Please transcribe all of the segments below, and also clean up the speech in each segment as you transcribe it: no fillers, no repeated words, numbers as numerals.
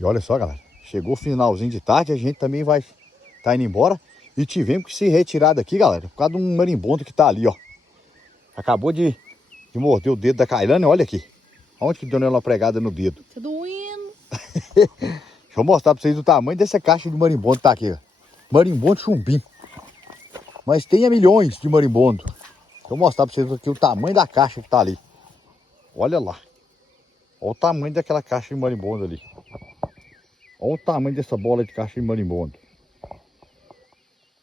E olha só, galera, chegou o finalzinho de tarde, a gente também vai tá indo embora. E tivemos que se retirar daqui, galera, por causa de um marimbondo que tá ali, ó. Acabou de morder o dedo da Kailane, olha aqui. Onde que deu uma pregada no dedo? Tá doendo. Deixa eu mostrar pra vocês o tamanho dessa caixa de marimbondo que tá aqui, ó. Marimbondo chumbim. Mas tem milhões de marimbondo. Deixa eu mostrar pra vocês aqui o tamanho da caixa que tá ali. Olha lá. Olha o tamanho daquela caixa de marimbondo ali. Olha o tamanho dessa bola de caixa de marimbondo.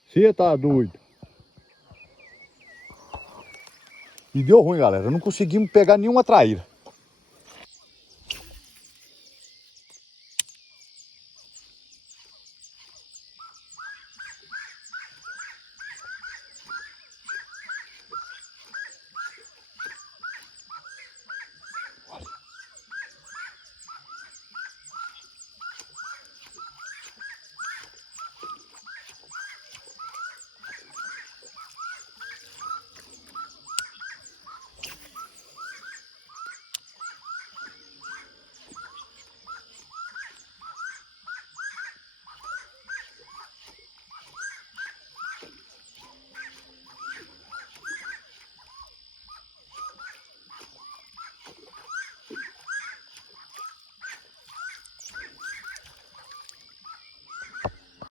Você tá doido? E deu ruim, galera. Não conseguimos pegar nenhuma traíra.